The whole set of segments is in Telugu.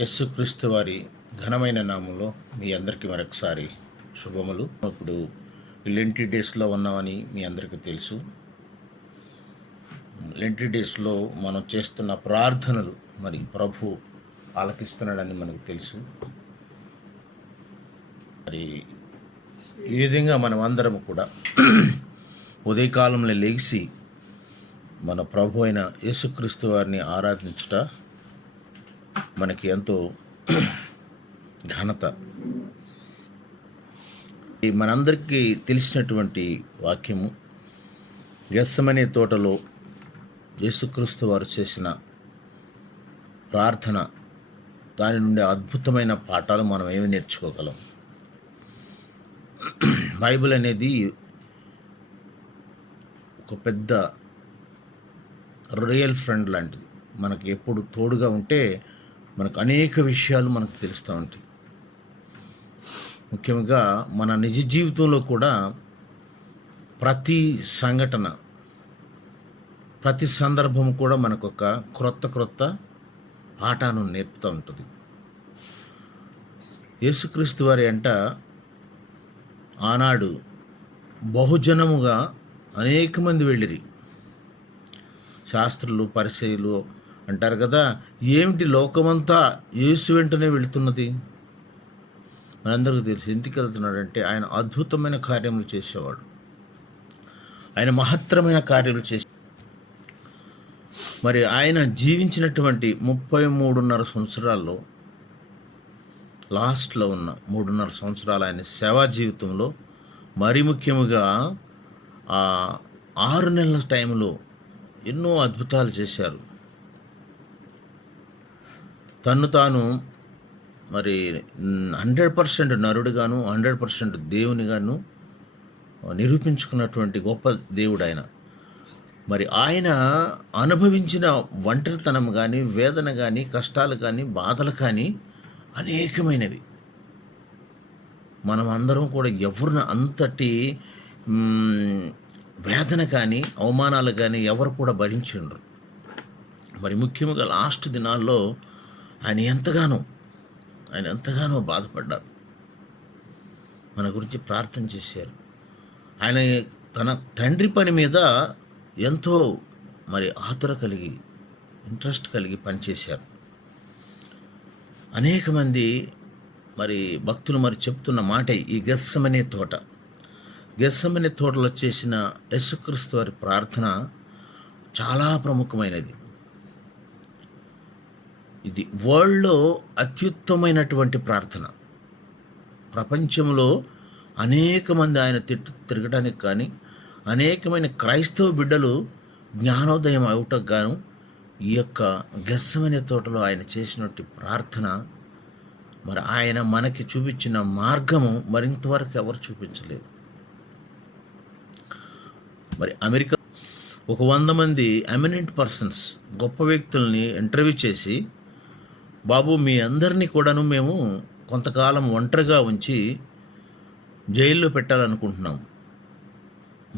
యేసుక్రీస్తు వారి ఘనమైన నామంలో మీ అందరికీ మరొకసారి శుభములు. ఇప్పుడు లెంటీ డేస్లో ఉన్నామని మీ అందరికీ తెలుసు. లెంటీ డేస్లో మనం చేస్తున్న ప్రార్థనలు మరి ప్రభు ఆలకిస్తున్నాడని మనకు తెలుసు. మరి ఈ విధంగా మనం అందరం కూడా ఉదయకాలంలో లేచి మన ప్రభు అయిన యేసుక్రీస్తు వారిని ఆరాధించుట మనకి ఎంతో ఘనత. మనందరికీ తెలిసినటువంటి వాక్యము, గెత్సెమనే తోటలో యేసుక్రీస్తు వారు చేసిన ప్రార్థన, దాని నుండి అద్భుతమైన పాఠాలు మనం ఏమి నేర్చుకోగలం. బైబిల్ అనేది ఒక పెద్ద రియల్ ఫ్రెండ్ లాంటిది. మనకి ఎప్పుడు తోడుగా ఉంటే మనకు అనేక విషయాలు మనకు తెలుస్తూ ఉంటాయి. ముఖ్యంగా మన నిజ జీవితంలో కూడా ప్రతి సంఘటన, ప్రతి సందర్భం కూడా మనకు ఒక క్రొత్త పాఠాన్ని నేర్పుతూ ఉంటుంది. యేసుక్రీస్తు వారి అంట ఆనాడు బహుజనముగా అనేక మంది వెళ్ళిరి. శాస్త్రులు, పరిసయ్యులు అంటారు కదా, ఏమిటి లోకమంతా యేసు వెంటనే వెళుతున్నది? మనందరికీ తెలుసు. ఎందుకు వెళ్తున్నాడంటే ఆయన అద్భుతమైన కార్యములు చేసేవాడు, ఆయన మహత్తరమైన కార్యములు చేసే. మరి ఆయన జీవించినటువంటి 33.5 సంవత్సరాల్లో, లాస్ట్లో ఉన్న 3.5 సంవత్సరాలు ఆయన సేవా జీవితంలో, మరీ ముఖ్యముగా 6 నెలల టైంలో ఎన్నో అద్భుతాలు చేశారు. తను తాను మరి 100% నరుడుగాను 100% దేవునిగాను నిరూపించుకున్నటువంటి గొప్ప దేవుడు ఆయన. మరి ఆయన అనుభవించిన ఒంటరితనం కానీ, వేదన కానీ, కష్టాలు కానీ, బాధలు కానీ అనేకమైనవి. మనం అందరం కూడా ఎవరిని అంతటి వేదన కానీ, అవమానాలు కానీ ఎవరు కూడా భరించిండ్రు. మరి ముఖ్యంగా లాస్ట్ దినాల్లో ఆయన ఎంతగానో బాధపడ్డారు. మన గురించి ప్రార్థన చేశారు. ఆయన తన తండ్రి పని మీద ఎంతో మరి ఆతుర కలిగి, ఇంట్రెస్ట్ కలిగి పనిచేశారు. అనేక మంది మరి భక్తులు మరి చెప్తున్న మాట ఈ గెత్సెమనే తోటలో చేసిన యేసుక్రీస్తు వారి ప్రార్థన చాలా ప్రముఖమైనది. ఇది వరల్డ్లో అత్యుత్తమైనటువంటి ప్రార్థన. ప్రపంచంలో అనేక మంది ఆయన తిరగడానికి కానీ, అనేకమైన క్రైస్తవ బిడ్డలు జ్ఞానోదయం అవుటకు గాను ఈ యొక్క గెత్సెమనే తోటలో ఆయన చేసినట్టు ప్రార్థన, మరి ఆయన మనకి చూపించిన మార్గము మరింతవరకు ఎవరు చూపించలేదు. మరి అమెరికా ఒక 100 మంది ఎమినెంట్ పర్సన్స్, గొప్ప వ్యక్తుల్ని ఇంటర్వ్యూ చేసి, బాబు మీ అందరినీ కూడాను మేము కొంతకాలం ఒంటరిగా ఉంచి జైల్లో పెట్టాలనుకుంటున్నాం,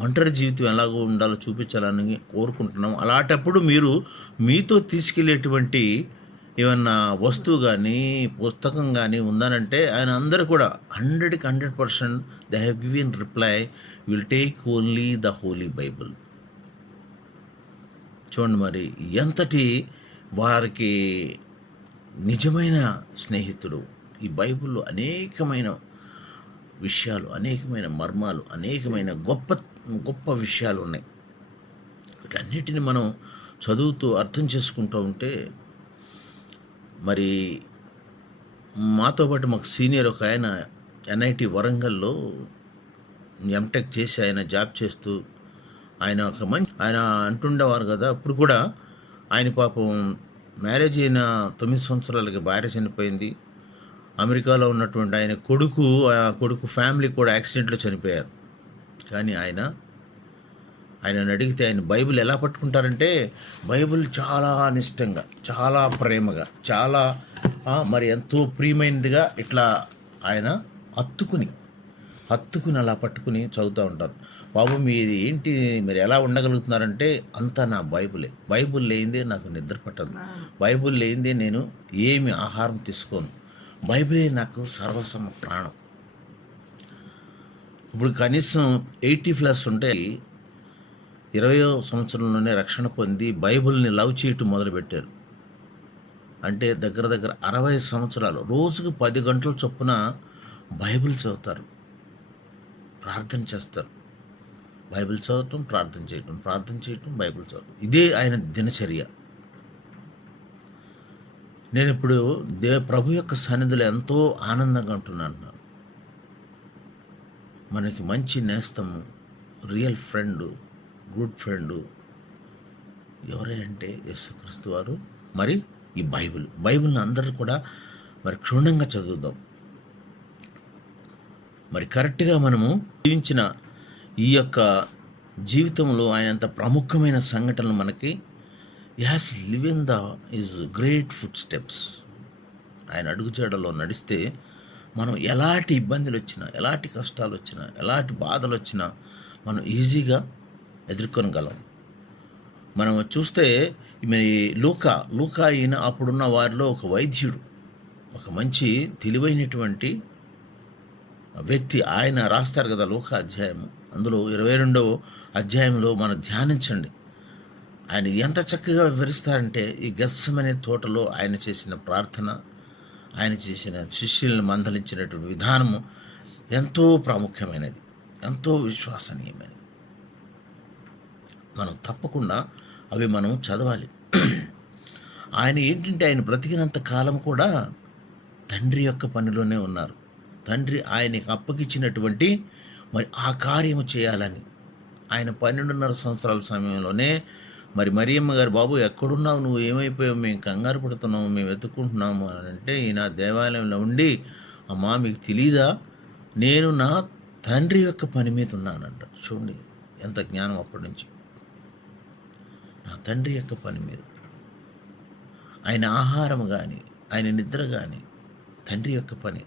ఒంటరి జీవితం ఎలాగో ఉండాలో చూపించాలని కోరుకుంటున్నాం. అలాంటప్పుడు మీరు మీతో తీసుకెళ్ళేటువంటి ఏమన్నా వస్తువు కానీ, పుస్తకం కానీ ఉందనంటే ఆయన అందరూ కూడా 100% they have given reply, will take only the Holy Bible. చూడండి మరి ఎంతటి వారికి నిజమైన స్నేహితుడు. ఈ బైబిల్లో అనేకమైన విషయాలు, అనేకమైన మర్మాలు, అనేకమైన గొప్ప విషయాలు ఉన్నాయి. వీటన్నిటిని మనం చదువుతూ అర్థం చేసుకుంటూ ఉంటే, మరి మాతో పాటు మాకు సీనియర్ ఒక ఆయన NIT వరంగల్లో ఎంటెక్ చేసి ఆయన జాబ్ చేస్తూ, ఆయన ఒక ఆయన అంటుండేవారు కదా, అప్పుడు కూడా ఆయన పాపం మ్యారేజ్ అయిన 9 సంవత్సరాలకి భార్య చనిపోయింది. అమెరికాలో ఉన్నటువంటి ఆయన కొడుకు ఫ్యామిలీ కూడా యాక్సిడెంట్లో చనిపోయారు. కానీ ఆయనను అడిగితే ఆయన బైబిల్ ఎలా పట్టుకుంటారంటే, బైబిల్ చాలా నిష్టంగా, చాలా ప్రేమగా, చాలా మరి ఎంతో ప్రియమైనదిగా ఇట్లా ఆయన హత్తుకుని అలా పట్టుకుని చదువుతూ ఉంటారు. బాబు మీది ఏంటి, మీరు ఎలా ఉండగలుగుతున్నారంటే అంతా నా బైబులే. బైబుల్ లేనిదే నాకు నిద్ర పట్టదు. బైబుల్ లేనిదే నేను ఏమి ఆహారం తీసుకోను. బైబిలే నాకు సర్వస్వం, ప్రాణం. ఇప్పుడు కనీసం 80+ ఉంటే 20వ సంవత్సరంలోనే రక్షణ పొంది బైబిల్ని లవ్ చేయటం మొదలుపెట్టారు. అంటే దగ్గర దగ్గర 60 సంవత్సరాలు రోజుకు 10 గంటల చొప్పున బైబిల్ చదువుతారు, ప్రార్థన చేస్తారు. బైబిల్ చదవటం, ప్రార్థన చేయటం, ప్రార్థన చేయటం, బైబిల్ చదవటం, ఇదే ఆయన దినచర్య. నేను ఇప్పుడు ప్రభు యొక్క సన్నిధిలో ఎంతో ఆనందంగా ఉంటున్నాను. మనకి మంచి నేస్తము, రియల్ ఫ్రెండు, గుడ్ ఫ్రెండు ఎవరే అంటే యేసుక్రీస్తు వారు, మరి ఈ బైబిల్ని అందరూ కూడా మరి క్షుణ్ణంగా చదువుదాం. మరి కరెక్ట్గా మనము జీవించిన ఈ యొక్క జీవితంలో ఆయన అంత ప్రముఖమైన సంఘటనలు మనకి as live in the is great footsteps. ఆయన అడుగుజాడలో నడిస్తే మనం ఎలాంటి ఇబ్బందులు వచ్చినా, ఎలాంటి కష్టాలు వచ్చినా, ఎలాంటి బాధలు వచ్చినా మనం ఈజీగా ఎదుర్కొనగలం. మనం చూస్తే మరి లూకా అయిన అప్పుడున్న వారిలో ఒక వైద్యుడు, ఒక మంచి తెలివైనటువంటి వ్యక్తి. ఆయన రాస్తారు కదా లూకా అధ్యాయము, అందులో 22వ అధ్యాయంలో మనం ధ్యానించండి. ఆయన ఎంత చక్కగా వివరిస్తారంటే ఈ గెత్సెమనే తోటలో ఆయన చేసిన ప్రార్థన, ఆయన చేసిన శిష్యులను మందలించినటువంటి విధానము ఎంతో ప్రాముఖ్యమైనది, ఎంతో విశ్వసనీయమైనది. మనం తప్పకుండా అవి మనం చదవాలి. ఆయన ఏంటంటే ఆయన బ్రతికినంత కాలం కూడా తండ్రి యొక్క పనిలోనే ఉన్నారు. తండ్రి ఆయనకి అప్పగించినటువంటి మరి ఆ కార్యము చేయాలని ఆయన 12.5 సంవత్సరాల సమయంలోనే మరి మరియమ్మ గారు, బాబు ఎక్కడున్నావు, నువ్వు ఏమైపోయావు, మేము కంగారు పడుతున్నాము, మేము వెతుక్కుంటున్నాము అని అంటే ఈయన దేవాలయంలో ఉండి, అమ్మా మీకు తెలీదా, నేను నా తండ్రి యొక్క పని మీద ఉన్నానంట. చూడండి ఎంత జ్ఞానం అప్పటి నుంచి. నా తండ్రి యొక్క పని మీద, ఆయన ఆహారం కానీ, ఆయన నిద్ర కానీ తండ్రి యొక్క పని.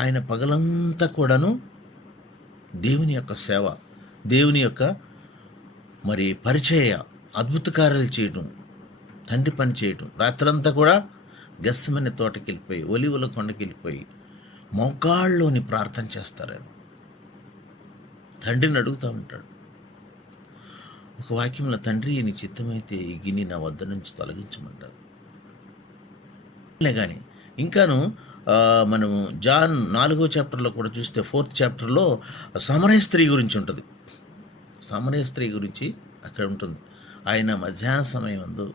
ఆయన పగలంతా కూడాను దేవుని యొక్క సేవ, దేవుని యొక్క మరి పరిచయ అద్భుత కార్యాలు చేయటం, తండ్రి పని చేయటం. రాత్రంతా కూడా గెత్సెమనే తోటకి వెళ్ళిపోయి, ఒలీవల కొండకి వెళ్ళిపోయి మోకాళ్ళలోని ప్రార్థన చేస్తారు. ఆయన తండ్రిని అడుగుతూ ఉంటాడు. ఒక వాక్యంలో, తండ్రి నీ చిత్తమైతే ఈ గిన్నె నా వద్ద నుంచి తొలగించమంటారు. కానీ ఇంకాను మనము జాన్ 4వ చాప్టర్లో కూడా చూస్తే 4th చాప్టర్లో సమరయ స్త్రీ గురించి ఉంటుంది. సమరయ స్త్రీ గురించి అక్కడ ఉంటుంది. ఆయన మధ్యాహ్న సమయం అందు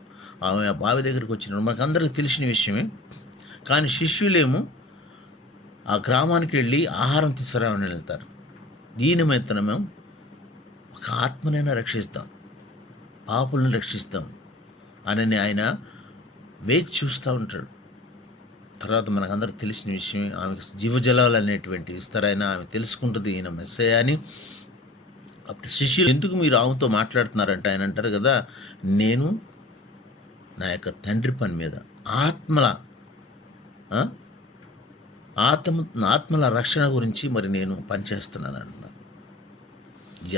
ఆమె బావి దగ్గరికి వచ్చినప్పుడు మనకందరికీ తెలిసిన విషయమే. కానీ శిష్యులేమో ఆ గ్రామానికి వెళ్ళి ఆహారం తీసుకురావని వెళ్తారు. ఈ నిమిత్తం మేము ఒక ఆత్మనైనా రక్షిస్తాం, పాపులను రక్షిస్తాం అని ఆయన వేచి చూస్తూ ఉంటాడు. తర్వాత మనకందరికి తెలిసిన విషయమే, ఆమెకు జీవజలాలు అనేటువంటి ఇస్తారైనా ఆమె తెలుసుకుంటుంది ఈయన మెస్సయ్య అని. అప్పుడు శిష్యులు, ఎందుకు మీరు ఆమెతో మాట్లాడుతున్నారంటే ఆయన అంటారు కదా, నేను నా యొక్క తండ్రి పని మీద ఆత్మల రక్షణ గురించి మరి నేను పనిచేస్తున్నాను అంటున్నాను.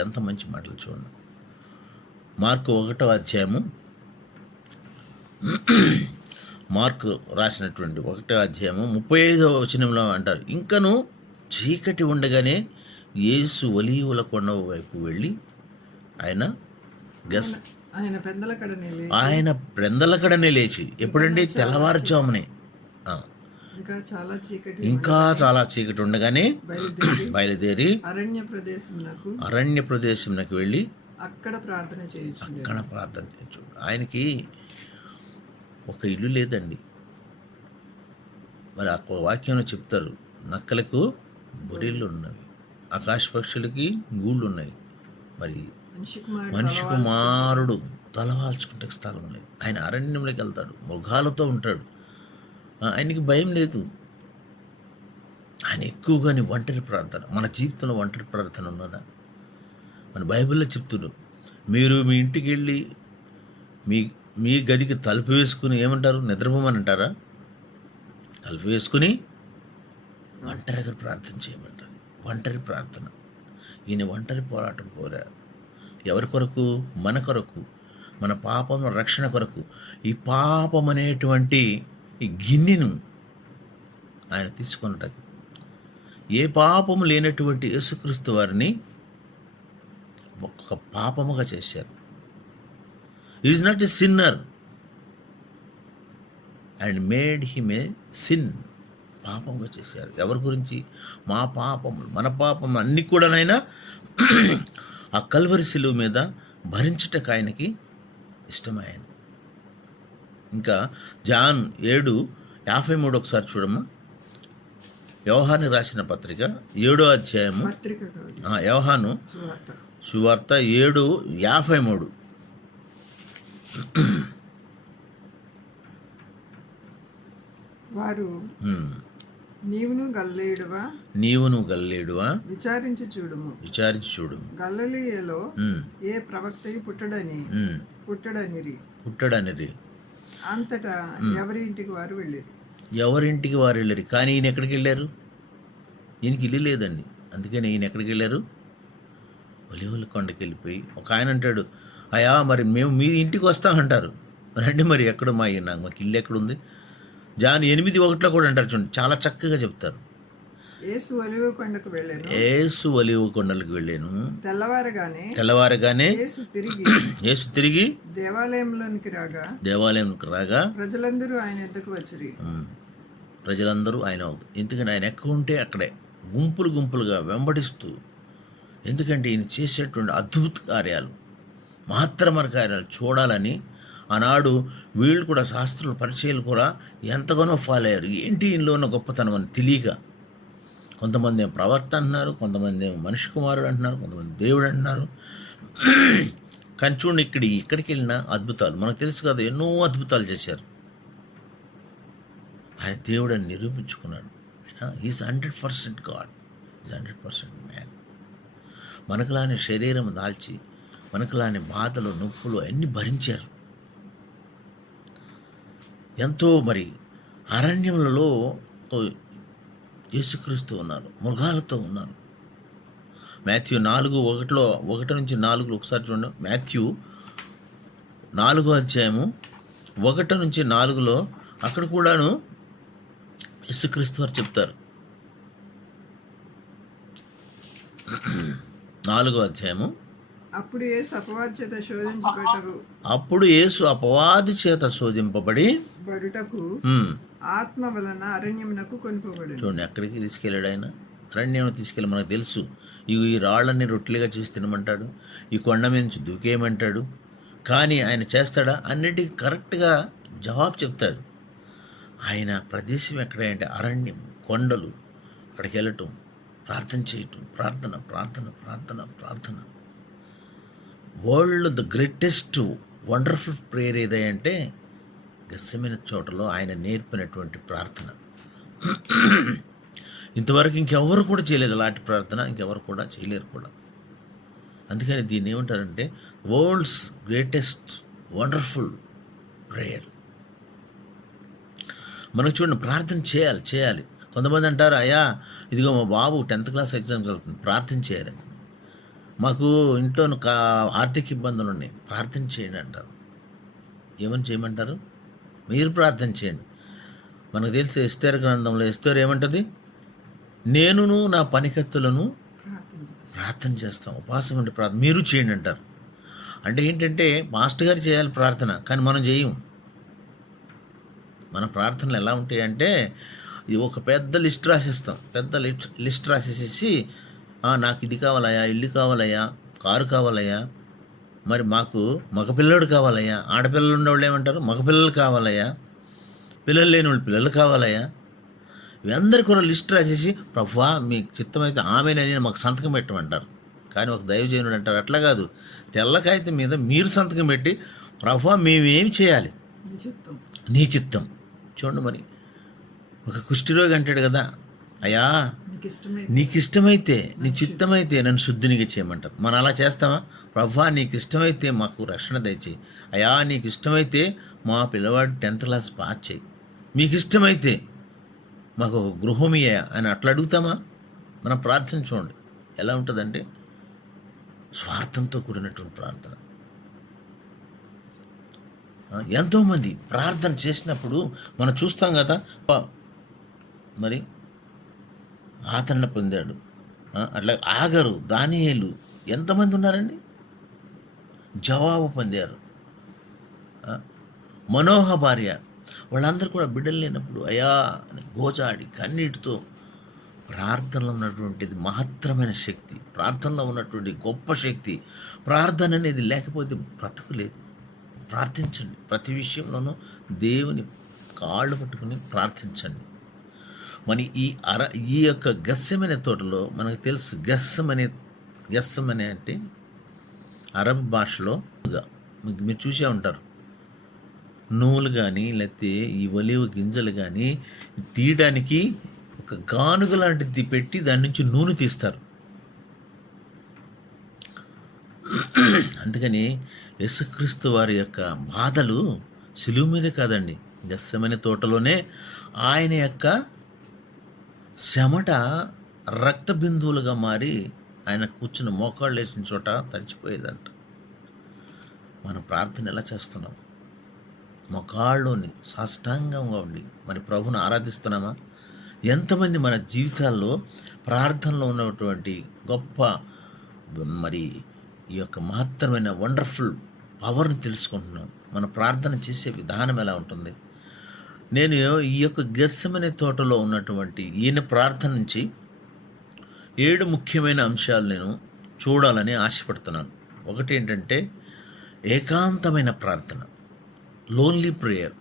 ఎంత మంచి మాటలు చూడండి. మార్కు 1వ అధ్యాయము, మార్కు రాసినటువంటి 1వ అధ్యాయము 35వ వచనంలో అంటారు, ఇంకను చీకటి ఉండగానే యేసు ఒలీవల కొండ వైపు వెళ్ళి ఆయన పెందలకడనే లేచి ఎప్పుడండి, తెల్లవారుజామునే, ఇంకా చాలా చీకటి ఉండగానే బయలుదేరి అరణ్య ప్రదేశంలోకి వెళ్ళి అక్కడ ప్రార్థన చేయొచ్చు. ఆయనకి ఒక ఇల్లు లేదండి. మరి ఆ వాక్యంలో చెప్తారు, నక్కలకు బొరిళ్ళు ఉన్నవి, ఆకాశ పక్షులకి గూళ్ళు ఉన్నాయి, మరి మనిషి కుమారుడు తలవాల్చుకుంటే స్థలం లేదు. ఆయన అరణ్యంలోకి వెళ్తాడు, మృగాలతో ఉంటాడు. ఆయనకి భయం లేదు. ఆయన ఎక్కువగాని ఒంటరి ప్రార్థన. మన జీవితంలో ఒంటరి ప్రార్థన ఉన్నదా? మన బైబిల్లో చెప్తున్నాడు, మీరు మీ ఇంటికి వెళ్ళి మీ గదికి తలుపు వేసుకుని ఏమంటారు, నిద్రపోమని అంటారా? తలుపు వేసుకుని ఒంటరిగా ప్రార్థన చేయమంటారు. ఒంటరి ప్రార్థన. ఈయన ఒంటరి పోరాటం కోరారు. ఎవరి కొరకు? మన కొరకు, మన పాపం రక్షణ కొరకు. ఈ పాపం అనేటువంటి ఈ గిన్నెను ఆయన తీసుకున్నట్టు, ఏ పాపము లేనటువంటి యేసుక్రీస్తు వారిని ఒక పాపముగా చేశారు. Is not a sinner and made him a sin. పాపంగా చేశారు. ఎవరి గురించి? మా పాపములు, మన పాపం అన్నీ కూడానైనా ఆ కల్వరి శిలువ మీద భరించుటకు ఆయనకి ఇష్టమైంది. ఇంకా జాన్ 7:53 ఒకసారి చూడమ్మా. యోహాను రాసిన పత్రిక 7వ అధ్యాయము, యోహాను సువార్త 7:53. వారు నీవును గల్లేడువా విచారించి చూడుము. గలిలయలో ఏ ప్రవక్తయు పుట్టడనిరి. అంతటా ఎవరి ఇంటికి వారు వెళ్ళిరి. కానీ ఈయన ఎక్కడికి వెళ్ళారు? ఈయనకి ఇల్లు లేదండి. అందుకని ఈయన ఎక్కడికి వెళ్ళారు? ఒలీవల కొండకి వెళ్ళిపోయి ఒక ఆయన అంటాడు, అయ్యా మరి మేము మీ ఇంటికి వస్తామంటారు. రండి మరి ఎక్కడ మాకు ఇల్లు ఎక్కడుంది? జాన్ 8:1 కూడా అంటారు చూడండి, చాలా చక్కగా చెప్తారు. యేసు ఒలీవ కొండలకు వెళ్ళాను. తెల్లవారగానే యేసు తిరిగి దేవాలయంలోనికి రాగా ప్రజలందరూ ఆయన ఎద్దకు వచ్చిరి. ప్రజలందరూ ఆయన, ఎందుకంటే ఆయన ఎక్కడ ఉంటే అక్కడే గుంపులుగా వెంబడిస్తూ, ఎందుకంటే ఈయన చేసేటువంటి అద్భుత కార్యాలు, మహత్తరమైన కార్యాలు చూడాలని ఆనాడు వీళ్ళు కూడా, శాస్త్రుల పరిచయాలు కూడా ఎంతగానో ఫాలో అయ్యారు. ఏంటి ఈయనలో ఉన్న గొప్పతనం అని తెలియక. కొంతమంది ఏమో ప్రవర్త అంటున్నారు, కొంతమంది ఏమో మనిషి కుమారుడు అంటున్నారు, కొంతమంది దేవుడు అంటున్నారు. కానీ చూడండి, ఇక్కడికి వెళ్ళిన అద్భుతాలు మనకు తెలుసు కదా, ఎన్నో అద్భుతాలు చేశారు. ఆయన దేవుడు అని నిరూపించుకున్నాడు. Is 100% God, is 100% man. మనకులానే శరీరం దాల్చి, మనకులానే బాధలు, నొప్పులు అన్నీ భరించారు. ఎంతో మరి అరణ్యములలో యేసుక్రీస్తు ఉన్నారు, మృగాలతో ఉన్నారు. మాథ్యూ 4:1-4 ఒకసారి చూడండి. మాథ్యూ 4వ అధ్యాయము 1-4 అక్కడ కూడాను యేసుక్రీస్తు వారు చెప్తారు. 4వ అధ్యాయము. అప్పుడు యేసు అపవాది చేత శోధింపబడి ఆత్మ వలన అరణ్యమునకు కొనిపోబడింది. చూడండి, ఎక్కడికి తీసుకెళ్ళాడు ఆయన? అరణ్యం తీసుకెళ్ళి. మనకు తెలుసు, ఈ రాళ్ళని రొట్టెలుగా చేసి తినమంటాడు, ఈ కొండ మీద నుంచి దూకేయమంటాడు. కానీ ఆయన చేస్తాడా? అన్నిటికీ కరెక్ట్గా జవాబు చెప్తాడు. ఆయన ప్రదేశం ఎక్కడంటే అరణ్యం, కొండలు. అక్కడికి వెళ్ళటం, ప్రార్థన చేయటం, ప్రార్థన. World the greatest wonderful prayer ఏదంటే గెత్సెమనే చోటలో ఆయన నేర్పినటువంటి ప్రార్థన. ఇంతవరకు ఇంకెవరు కూడా చేయలేదు అలాంటి ప్రార్థన, ఇంకెవరు కూడా చేయలేరు కూడా. అందుకని దీన్ని ఏమంటారంటే వరల్డ్స్ గ్రేటెస్ట్ వండర్ఫుల్ ప్రేయర్. మనకు చూడండి, ప్రార్థన చేయాలి. కొంతమంది అంటారు, అయ్యా ఇదిగో మా బాబు 10th క్లాస్ ఎగ్జామ్స్ వెళ్తుంది, ప్రార్థన చేయాలని. మాకు ఇంట్లో ఆర్థిక ఇబ్బందులు ఉన్నాయి, ప్రార్థన చేయండి అంటారు. ఏమని చేయమంటారు? మీరు ప్రార్థన చేయండి. మనకు తెలిసి ఎస్తేరు గ్రంథంలో ఎస్తేరు ఏమంటుంది? నేనును నా పనికత్తులను ప్రార్థన చేస్తాం, ఉపవాసం ఉండి ప్రార్థన మీరు చేయండి అంటారు. అంటే ఏంటంటే మాస్టర్ గారు చేయాలి ప్రార్థన, కానీ మనం చేయం. మన ప్రార్థనలు ఎలా ఉంటాయంటే ఒక పెద్ద లిస్ట్ రాసేస్తాం. లిస్ట్ రాసేసేసి, నాకు ఇది కావాలయ్యా, ఇల్లు కావాలయ్యా, కారు కావాలయ్యా, మరి మాకు మగపిల్లడు కావాలయ్యా, ఆడపిల్లలు ఉండేవాళ్ళు ఏమంటారు? మగపిల్లలు కావాలయ్యా, పిల్లలు లేని వాళ్ళు పిల్లలు కావాలయ్యా. అందరికీ కూడా లిస్ట్ రాసేసి, ప్రభువా మీకు చిత్తమైతే ఆమెనని మాకు సంతకం పెట్టమంటారు. కానీ ఒక దైవజనుడు అంటారు, అట్లా కాదు, తెల్ల కాగితం మీద మీరు సంతకం పెట్టి, ప్రభువా మేమేం చేయాలి? నీ చిత్తం. చూడండి, మరి ఒక కుష్ఠిరోగి అంటాడు కదా, అయ్యా నీకు ఇష్టమైతే, నీ చిత్తమైతే నన్ను శుద్ధినిగా చేయమంటారు. మనం అలా చేస్తామా? ప్రభువా నీకు ఇష్టమైతే మాకు రక్షణ దయచేయి, అయ్యా నీకు ఇష్టమైతే మా పిల్లవాడు 10th క్లాస్ పాస్ చేయి, మీకు ఇష్టమైతే మాకు ఒక గృహమియ్య అని అట్లా అడుగుతామా? మనం ప్రార్థన చూడండి ఎలా ఉంటుందంటే స్వార్థంతో కూడినటువంటి ప్రార్థన. ఎంతోమంది ప్రార్థన చేసినప్పుడు మనం చూస్తాం కదా, మరి ఆదరణ పొందాడు. అట్లా ఆగరు, దానియేలు ఎంతమంది ఉన్నారండి, జవాబు పొందారు. మనోహ భార్య, వాళ్ళందరూ కూడా బిడ్డలు లేనప్పుడు అయా అని గోజాడి కన్నీటితో. ప్రార్థనలో ఉన్నటువంటిది మహత్తరమైన శక్తి, ప్రార్థనలో ఉన్నటువంటి గొప్ప శక్తి. ప్రార్థన అనేది లేకపోతే బ్రతుకులేదు. ప్రార్థించండి, ప్రతి విషయంలోనూ దేవుని కాళ్ళు పట్టుకుని ప్రార్థించండి. మరి ఈ యొక్క గెస్సెమనే తోటలో మనకు తెలుసు, గెస్సెమనే అంటే అరబ్ భాషలో మీరు చూసే ఉంటారు, నువ్వులు కానీ లేకపోతే ఈ ఒలివ గింజలు కానీ తీయడానికి ఒక గానుగ లాంటిది పెట్టి దాని నుంచి నూనె తీస్తారు. అందుకని యేసుక్రీస్తు వారి యొక్క బాధలు సిలువ మీదే కాదండి, గెస్సెమనే తోటలోనే ఆయన యొక్క చెమట రక్త బిందువులుగా మారి ఆయన కూర్చుని మోకాళ్ళు వేసిన చోట తడిచిపోయేదంట. మనం ప్రార్థన ఎలా చేస్తున్నాం? మోకాళ్ళలోని సాష్టాంగంగా ఉండి మరి ప్రభుని ఆరాధిస్తున్నామా? ఎంతమంది మన జీవితాల్లో ప్రార్థనలో ఉన్నటువంటి గొప్ప మరి ఈ యొక్క మహత్తరమైన వండర్ఫుల్ పవర్ని తెలుసుకుంటున్నాం? మన ప్రార్థన చేసే విధానం ఎలా ఉంటుంది? నేను ఈ యొక్క గెస్సెమనే తోటలో ఉన్నటువంటి ఈయన ప్రార్థన నుంచి 7 ముఖ్యమైన అంశాలు నేను చూడాలని ఆశపడుతున్నాను. ఒకటి ఏంటంటే ఏకాంతమైన ప్రార్థన, లోన్లీ ప్రేయర్.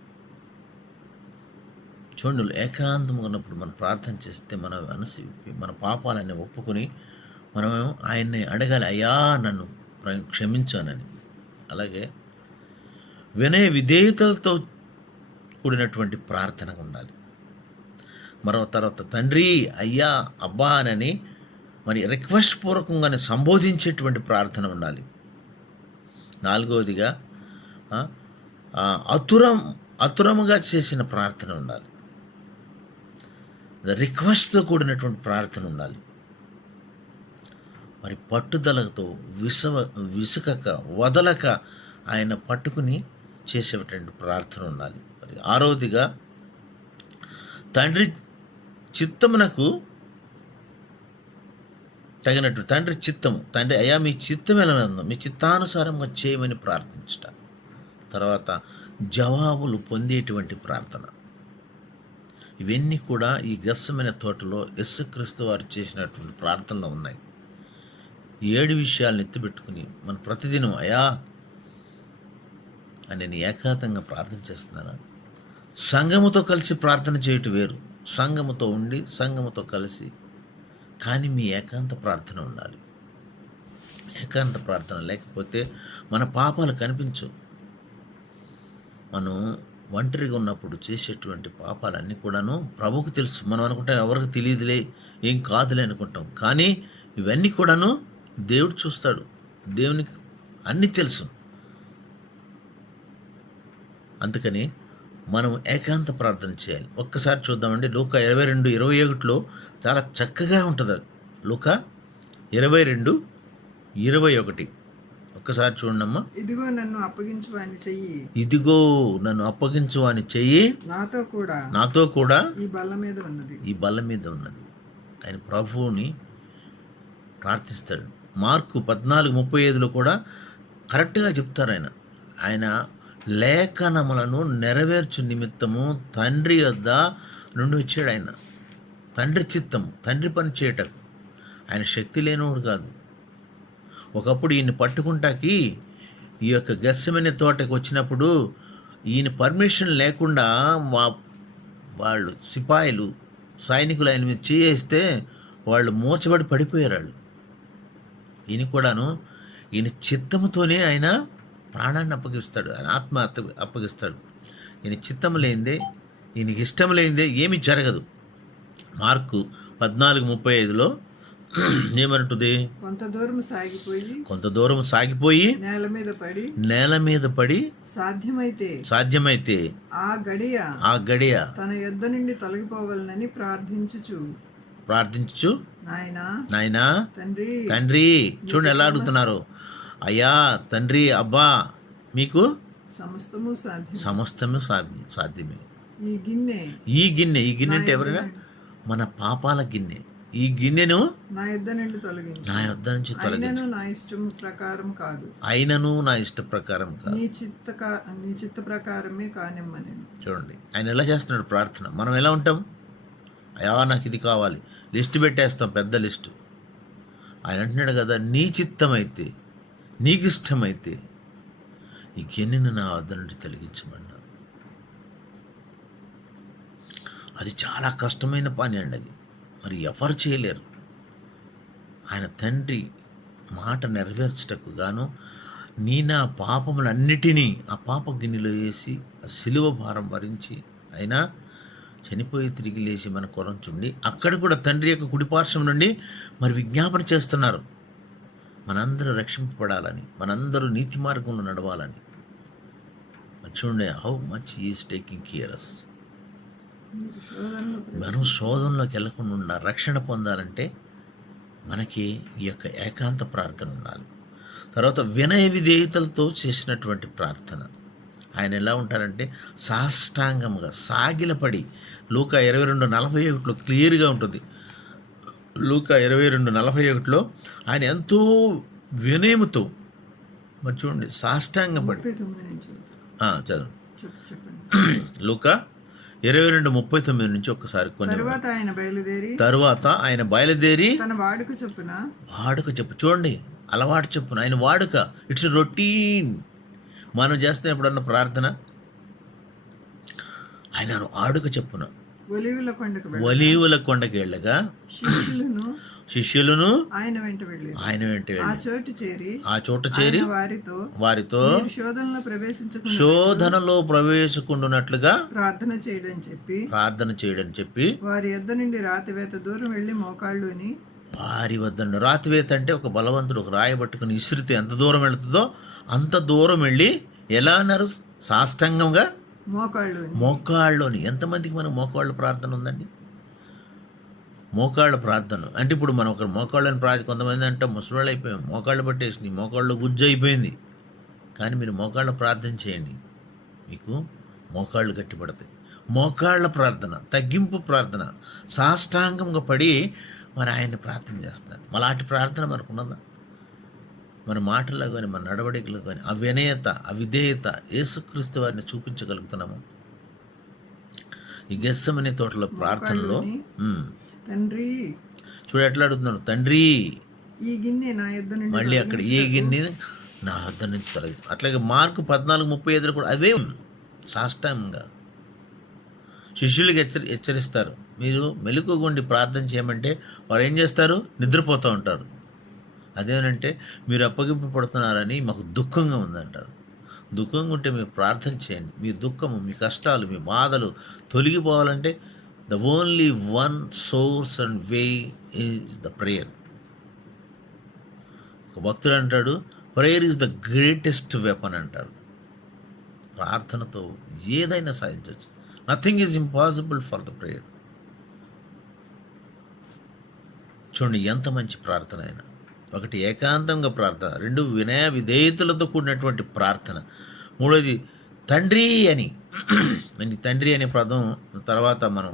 చూడండి, ఏకాంతంగా ఉన్నప్పుడు మనం ప్రార్థన చేస్తే మన మనసు మన పాపాలన్నీ ఒప్పుకొని మనం ఆయన్ని అడగాలి, అయ్యా నన్ను క్షమించానని. అలాగే వినయ విధేయతలతో కూడినటువంటి ప్రార్థన ఉండాలి. మరో తర్వాత తండ్రి, అయ్యా, అబ్బా అని మరి రిక్వెస్ట్ పూర్వకంగానే సంబోధించేటువంటి ప్రార్థన ఉండాలి. 4వదిగా అతురముగా చేసిన ప్రార్థన ఉండాలి. రిక్వెస్ట్తో కూడినటువంటి ప్రార్థన ఉండాలి. మరి పట్టుదలతో విసుకక వదలక ఆయన పట్టుకుని చేసేటువంటి ప్రార్థన ఉండాలి. మరి 6వదిగా తండ్రి చిత్తమునకు తగినట్టు తండ్రి అయ్యా మీ చిత్తం ఎలా ఉందో మీ చిత్తానుసారంగా చేయమని ప్రార్థించుట. తర్వాత జవాబులు పొందేటువంటి ప్రార్థన. ఇవన్నీ కూడా ఈ గెస్సెమనే తోటలో యేసుక్రీస్తు వారు చేసినటువంటి ప్రార్థనలో ఉన్నాయి. 7 విషయాలను ఎత్తిపెట్టుకుని మనం ప్రతిదినం అయా అని నేను ఏకాంతంగా ప్రార్థన చేస్తున్నాను. సంఘముతో కలిసి ప్రార్థన చేయటం వేరు, సంఘముతో ఉండి సంఘముతో కలిసి. కానీ మీ ఏకాంత ప్రార్థన ఉండాలి. ఏకాంత ప్రార్థన లేకపోతే మన పాపాలు కనిపించవు. మనం ఒంటరిగా ఉన్నప్పుడు చేసేటువంటి పాపాలన్నీ కూడాను ప్రభువుకు తెలుసు. మనం అనుకుంటాం ఎవరికి తెలియదులే, ఏం కాదులే అనుకుంటాం. కానీ ఇవన్నీ కూడాను దేవుడు చూస్తాడు, దేవునికి అన్నీ తెలుసు. అందుకని మనం ఏకాంత ప్రార్థన చేయాలి. ఒక్కసారి చూద్దామండి, లూకా 22:21 చాలా చక్కగా ఉంటుంది. లూకా 22:21 ఒక్కసారి చూడమ్మా. ఇదిగో నన్ను అప్పగించు అని చెయ్యి, నాతో కూడా ఈ బల్ల మీద ఉన్నది. ఆయన ప్రభువుని ప్రార్థిస్తాడు. మార్కు 14:35 కూడా కరెక్ట్గా చెప్తారు. ఆయన లేఖనములను నెరవేర్చు నిమిత్తము తండ్రి వద్ద నుండి వచ్చాడు. ఆయన తండ్రి చిత్తము, తండ్రి పని చేయటం. ఆయన శక్తి లేనివాడు కాదు. ఒకప్పుడు ఈయన పట్టుకుంటాకి ఈ యొక్క గెస్సెమనే తోటకి వచ్చినప్పుడు ఈయన పర్మిషన్ లేకుండా వాళ్ళు సిపాయిలు సైనికులు ఆయన మీద చేస్తే వాళ్ళు మూర్చబడి పడిపోయారు. ఈయన కూడాను ఈయన చిత్తముతోనే ఆయన ప్రాణాన్ని అప్పగిస్తాడు, ఆయన ఆత్మ అప్పగిస్తాడు. ఈయన చిత్తం లేనిదే, ఈయనకి ఇష్టం లేనిదే ఏమి జరగదు. మార్కు 14:35 ఏమంటుంది? కొంత దూరం సాగిపోయి నేల మీద పడి సాధ్యమైతే ఆ గడియ తన యొద్ద నుండి తొలగిపోవాలని ప్రార్థించుచు ప్రార్థించు నాయనా తండ్రి తండ్రి. చూడండి ఎలా అడుగుతున్నారు. అయ్యా తండ్రి, అబ్బా మీకు సమస్తము సాధ్యమే. ఈ గిన్నె అంటే ఎవరైనా మన పాపాల గిన్నె. ఈ గిన్నెను నా యొద్ద నుంచి తొలగించు. నా ఇష్టం ప్రకారం కాదు, అయినను నా ఇష్ట ప్రకారం కాదు, నీ చిత్త ప్రకారమే కానిమ్మని. చూడండి ఆయన ఎలా చేస్తున్నాడు ప్రార్థన. మనం ఎలా ఉంటాం? అయ్యా నాకు ఇది కావాలి, లిస్ట్ పెట్టేస్తాం, పెద్ద లిస్టు. ఆయన అంటున్నాడు కదా, నీ చిత్తమైతే, నీకు ఇష్టమైతే ఈ గిన్నెను నా వద్ద నుండి తొలగించమన్నాడు. అది చాలా కష్టమైన పని అండి. అది మరి ఎవరు చేయలేరు. ఆయన తండ్రి మాట నెరవేర్చటకు గాను నా పాపములన్నిటినీ ఆ పాప గిన్నెలో వేసి ఆ సిలువ భారం భరించి అయినా చనిపోయి తిరిగి లేచి మన కొరంచుండి అక్కడ కూడా తండ్రి యొక్క కుడిపార్శ్వం నుండి మరి విజ్ఞాపన చేస్తున్నారు, మనందరూ రక్షింపబడాలని, మనందరూ నీతి మార్గంలో నడవాలని. చూడండి, how much is taking care us. మనం శోధనలోకి వెళ్ళకుండా రక్షణ పొందాలంటే మనకి ఈ యొక్క ఏకాంత ప్రార్థన ఉండాలి. తర్వాత వినయ విధేయతలతో చేసినటువంటి ప్రార్థన. ఆయన ఎలా ఉంటారంటే సాష్టాంగముగా సాగిలపడి. లూకా 22:41 క్లియర్గా ఉంటుంది. లూకా 22:41 ఆయన ఎంతో వినయముతో మరి చూడండి సాష్టాంగపడి చదువు. లూకా 22:39 నుంచి ఒక్కసారి తరువాత ఆయన బయలుదేరి వాడుక చెప్పు. చూడండి, అలవాటు చెప్పున ఆయన వాడుక. It's routine. మనం చేస్తే ఎప్పుడన్నా ప్రార్థన ఆయన వాడుక చెప్పున ఒలీవుల కొండకి వెళ్ళగా శిష్యులను ఆయన వెంట వెళ్ళి ఆ చోట చేరి వారితో శోధనలో ప్రవేశకుండునట్లుగా ప్రార్థన చేయడం చెప్పి వారి యొద్ద నుండి రాతివేత దూరం వెళ్ళి మోకాళ్ళుని. వారి వద్ద రాతివేత అంటే ఒక బలవంతుడు ఒక రాయి పట్టుకుని ఇసిరితే ఎంత దూరం వెళుతుందో అంత దూరం వెళ్ళి ఎలా అన్నారు? సాష్టాంగంగా మోకాళ్ళలోని. ఎంతమందికి మనం మోకాళ్ళ ప్రార్థన ఉందండి? మోకాళ్ళ ప్రార్థన అంటే ఇప్పుడు మనం ఒక మోకాళ్ళని కొంతమంది అంటే ముసలాళ్ళు అయిపోయాం, మోకాళ్ళు పట్టేసి మోకాళ్ళు గుజ్జు అయిపోయింది. కానీ మీరు మోకాళ్ళ ప్రార్థన చేయండి, మీకు మోకాళ్ళు గట్టిపడతాయి. మోకాళ్ళ ప్రార్థన, తగ్గింపు ప్రార్థన, సాష్టాంగంగా పడి మరి ఆయన్ని ప్రార్థన చేస్తారు. అలాంటి ప్రార్థన మనకు ఉన్నదా? మన మాటల్లో కానీ మన నడవడికలో కానీ ఆ వినయత, ఆ విధేయత యేసుక్రీస్తు వారిని చూపించగలుగుతున్నాము. ఈ గెత్సెమనే తోటలో ప్రార్థనలో తండ్రి చూడు ఎట్లా అడుగుతున్నాడు, తండ్రి ఈ గిన్నె నా యొద్ద నుండి, మళ్ళీ అక్కడ ఏ గిన్నె నా వద్ద నుంచి తొలగి. అట్లాగే మార్కు 14:35 కూడా అవే సాష్టాంగంగా శిష్యులకి హెచ్చరిస్తారు. మీరు మెలకువగుండి ప్రార్థన చేయమంటే వారు ఏం చేస్తారు? నిద్రపోతూ ఉంటారు. అదేనంటే మీరు అప్పగింపు పడుతున్నారని మాకు దుఃఖంగా ఉందంటారు. దుఃఖంగా ఉంటే మీరు ప్రార్థన చేయండి. మీ దుఃఖము, మీ కష్టాలు, మీ బాధలు తొలగిపోవాలంటే the only one source and way is the prayer. ఒక భక్తుడు అంటాడు, prayer is the greatest weapon అంటారు. ప్రార్థనతో ఏదైనా సాధించవచ్చు. Nothing is impossible for the prayer. చూడండి ఎంత మంచి ప్రార్థన అయినా. ఒకటి ఏకాంతంగా ప్రార్థన, రెండు వినయ విధేయతలతో కూడినటువంటి ప్రార్థన, మూడోది తండ్రి అని. తండ్రి అనే పదం తర్వాత మనం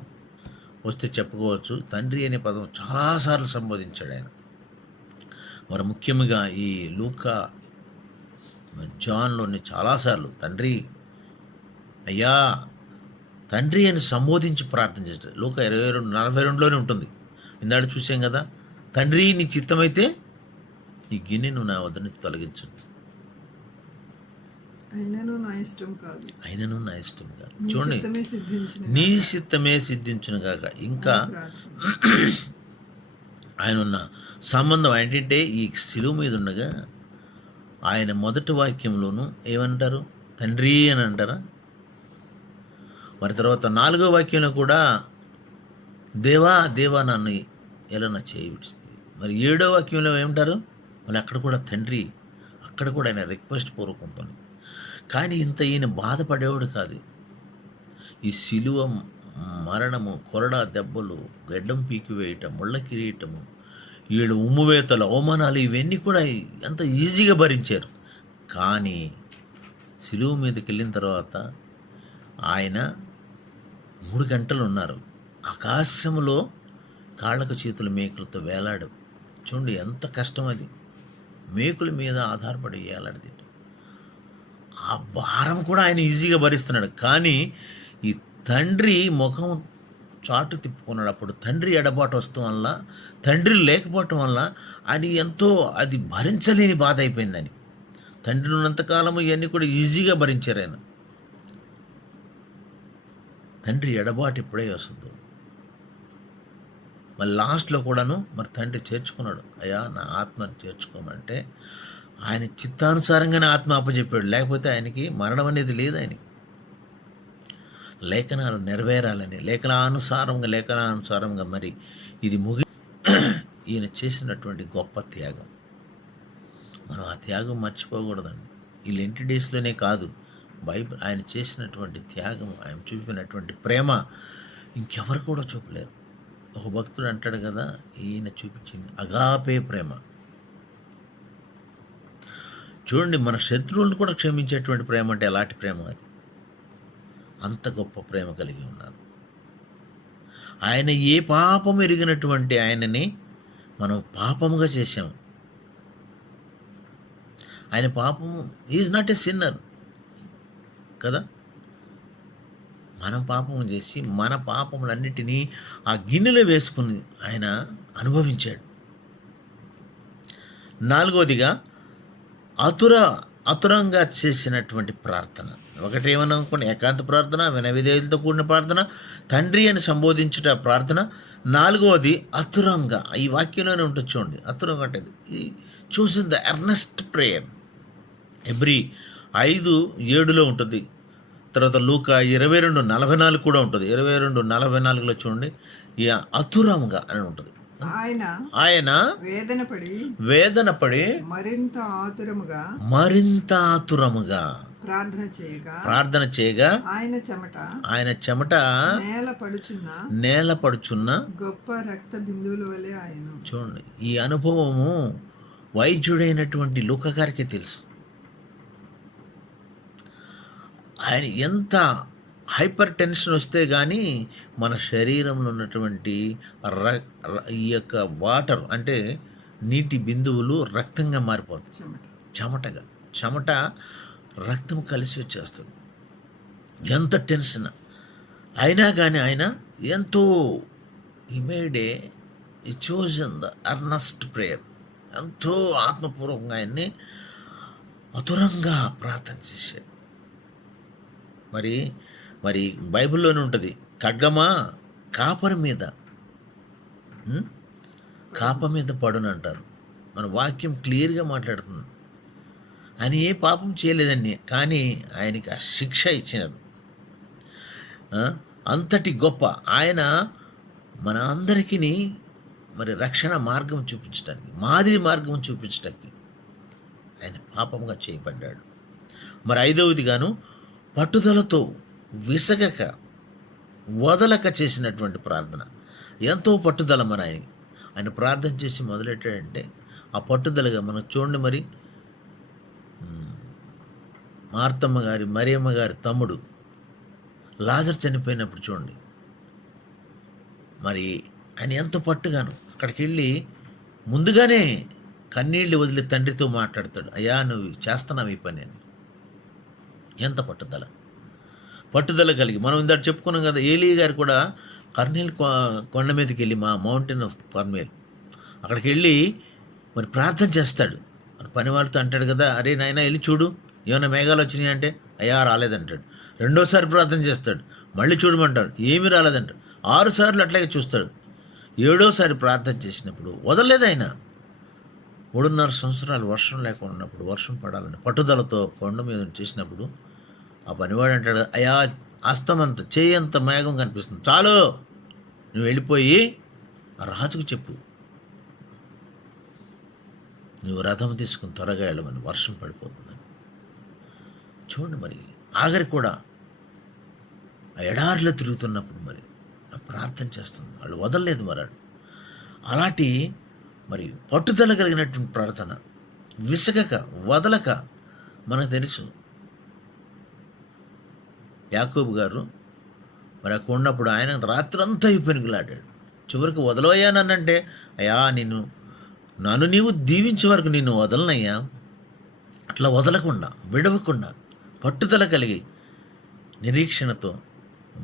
వస్తే చెప్పుకోవచ్చు. తండ్రి అనే పదం చాలాసార్లు సంబోధించాడు ఆయన. మరి ముఖ్యంగా ఈ లూకా జాన్లోని చాలాసార్లు తండ్రి, అయ్యా తండ్రి అని సంబోధించి ప్రార్థన చేస్తాడు. లూకా 22:42 ఉంటుంది. ఇందాడు చూసాం కదా, తండ్రి నీ చిత్తమైతే ఈ గిన్నెను నా వద్ద నుంచి తొలగించు, అయినను నా ఇష్టం కాదు. చూడండి, నీ చిత్తమే సిద్ధించును గాక. ఇంకా ఆయన ఉన్న సంబంధం ఏంటంటే ఈ శిలువ మీద ఉండగా ఆయన మొదటి వాక్యంలోనూ ఏమంటారు? తండ్రి అని అంటారా? మరి తర్వాత 4వ వాక్యంలో కూడా దేవా దేవా నన్ను ఎలా నా చేయి విడిస్తుంది. మరి 7వ వాక్యంలో ఏమంటారు? మళ్ళీ అక్కడ కూడా తండ్రి, అక్కడ కూడా ఆయన రిక్వెస్ట్ పూర్వకంతో. కానీ ఈయన బాధపడేవాడు కాదు. ఈ శిలువ మరణము, కొరడా దెబ్బలు, గడ్డం పీకివేయటం, ముళ్ళ కిరీటము, వీళ్ళు ఉమ్మువేతలు, అవమానాలు ఇవన్నీ కూడా ఎంత ఈజీగా భరించారు. కానీ సిలువ మీదకి వెళ్ళిన తర్వాత ఆయన 3 గంటలు ఉన్నారు. ఆకాశంలో కాళ్ళకు చేతుల మేకులతో వేలాడు. చూడండి ఎంత కష్టం అది. మేకుల మీద ఆధారపడి వేలాడితే ఆ భారం కూడా ఆయన ఈజీగా భరిస్తున్నాడు. కానీ ఈ తండ్రి ముఖం చాటు తిప్పుకున్నాడు. అప్పుడు తండ్రి ఎడబాటు వస్తూ వల్ల, తండ్రి లేకపోవటం వల్ల ఆయన ఎంతో అది భరించలేని బాధ అయిపోయిందని. తండ్రి ఉన్నంతకాలము ఇవన్నీ కూడా ఈజీగా భరించారు ఆయన. తండ్రి ఎడబాటు ఎప్పుడే వస్తుందో మరి లాస్ట్లో కూడాను మరి తండ్రి చేర్చుకున్నాడు. అయ్యా నా ఆత్మని చేర్చుకోమంటే ఆయన చిత్తానుసారంగానే ఆత్మ అప్పచెప్పాడు. లేకపోతే ఆయనకి మరణం అనేది లేదు. ఆయనకి లేఖనాలు నెరవేరాలని లేఖనానుసారంగా మరి ఇది ఈయన చేసినటువంటి గొప్ప త్యాగం. మనం ఆ త్యాగం మర్చిపోకూడదండి. ఈ లెంటి డేస్లోనే కాదు, బైబిల్ ఆయన చేసినటువంటి త్యాగం, ఆయన చూపినటువంటి ప్రేమ ఇంకెవరు కూడా చూపలేరు. ఒక భక్తుడు అంటాడు కదా, ఈయన చూపించింది అగాపే ప్రేమ. చూడండి, మన శత్రువులను కూడా క్షమించేటువంటి ప్రేమ అంటే ఎలాంటి ప్రేమ అది. అంత గొప్ప ప్రేమ కలిగి ఉన్నారు. ఆయన ఏ పాపం ఎరిగినటువంటి ఆయనని మనం పాపముగా చేశాము. ఆయన పాపము, ఈజ్ నాట్ ఏ సిన్నర్ కదా. మనం పాపము చేసి మన పాపములన్నిటినీ ఆ గిన్నెలో వేసుకుని ఆయన అనుభవించాడు. 4వదిగా ఆతురంగా చేసినటువంటి ప్రార్థన. ఒకటేమన్నా అనుకోండి, ఏకాంత ప్రార్థన, వినవిధేయులతో కూడిన ప్రార్థన, తండ్రి అని సంబోధించుట ప్రార్థన. 4వది ఆతురంగా. ఈ వాక్యంలోనే ఉంటుంది చూడండి, ఆతురంగా అంటే ఈ చూసిన ద ఎర్నెస్ట్ ప్రేయర్. ఎబ్రి 5:7 ఉంటుంది. తర్వాత లూకా 22:44 కూడా ఉంటుంది. 22:44 చూడండి, ఈ ఆతురంగా అని ఉంటుంది. ఆయన వేదనపడి మరింత ఆతురముగా ప్రార్థన చేయగా ఆయన చెమట నేల పడుచున్న గొప్ప రక్త బిందువుల వలె ఆయన. చూడండి, ఈ అనుభవము వైద్యుడైనటువంటి లూకా గారికి తెలుసు. ఆయన ఎంత హైపర్ టెన్షన్ వస్తే కానీ మన శరీరంలో ఉన్నటువంటి ఈ యొక్క వాటర్ అంటే నీటి బిందువులు రక్తంగా మారిపోతాయి. చెమట రక్తం కలిసి వచ్చేస్తుంది. ఎంత టెన్షన్ అయినా కానీ ఆయన ఎంతో ఈ చోజన్ ద ఎర్నెస్ట్ ప్రేయర్, ఎంతో ఆత్మపూర్వకంగా ఆయన్ని మధురంగా ప్రార్థన చేశాడు. మరి బైబిల్లోనే ఉంటుంది, ఖడ్గమా కాపరి మీద కాప మీద పడును అంటారు. మన వాక్యం క్లియర్గా మాట్లాడుతుంది. ఆయన ఏ పాపం చేయలేదండి, కానీ ఆయనకి ఆ శిక్ష ఇచ్చినారు. అంతటి గొప్ప ఆయన మన అందరికీ మరి రక్షణ మార్గం చూపించడానికి, మాదిరి మార్గం చూపించడానికి ఆయన పాపంగా చేయబడ్డాడు. మరి 5వదిగాను పట్టుదలతో విసగక వదలక చేసినటువంటి ప్రార్థన. ఎంతో పట్టుదల మన ఆయన ప్రార్థన చేసి మొదలెట్టాడంటే ఆ పట్టుదలగా మనం చూడండి. మరి మార్తమ్మ గారి మరియమ్మ గారి తమ్ముడు లాజర్ చనిపోయినప్పుడు చూడండి, మరి ఆయన ఎంతో పట్టుగాను అక్కడికి వెళ్ళి ముందుగానే కన్నీళ్ళు వదిలి తండ్రితో మాట్లాడతాడు. అయ్యా నువ్వు చేస్తున్నావు ఈ పని అని. ఎంత పట్టుదల కలిగి మనం ఇందాక చెప్పుకున్నాం కదా, ఏలీ గారు కూడా కర్నేల్ కొండ మీదకి వెళ్ళి, మా మౌంటైన్ ఆఫ్ కర్నేల్, అక్కడికి వెళ్ళి మరి ప్రార్థన చేస్తాడు. మరి పని వాళ్ళతో అంటాడు కదా, అరే నాయన వెళ్ళి చూడు ఏమైనా మేఘాలు వచ్చినాయి అంటే, అయ్యా రాలేదంటాడు. 2వసారి ప్రార్థన చేస్తాడు, మళ్ళీ చూడమంటాడు, ఏమీ రాలేదంటాడు. 6 సార్లు అట్లాగే చూస్తాడు. 7వసారి ప్రార్థన చేసినప్పుడు వదలలేదు ఆయన. 3.5 సంవత్సరాలు వర్షం లేకుండా ఉన్నప్పుడు, వర్షం పడాలని పట్టుదలతో కొండ మీద చేసినప్పుడు ఆ పనివాడు అంటాడు, అయ్యా అస్తమంత చేయంత మేఘం కనిపిస్తుంది, చాలు నువ్వు వెళ్ళిపోయి ఆ రాజుకు చెప్పు, నువ్వు రథం తీసుకుని త్వరగా వెళ్ళమని, వర్షం పడిపోతుందని. చూడండి, మరి ఆఖరి కూడా ఆ ఎడారిలో తిరుగుతున్నప్పుడు మరి ప్రార్థన చేస్తుంది. వాళ్ళు వదలలేదు మరి అలాంటి మరి పట్టుదల కలిగినటువంటి ప్రార్థన, విసగక వదలక. మనకు తెలుసు యాకోబు గారు మరి అక్కడ ఉన్నప్పుడు ఆయన రాత్రంతా పెనుగులాడాడు. చివరికి వదలయ్యానంటే, అయ్యా నన్ను నీవు దీవించే వరకు నిన్ను వదలనయ్యా. అట్లా వదలకుండా, విడవకుండా, పట్టుదల కలిగి నిరీక్షణతో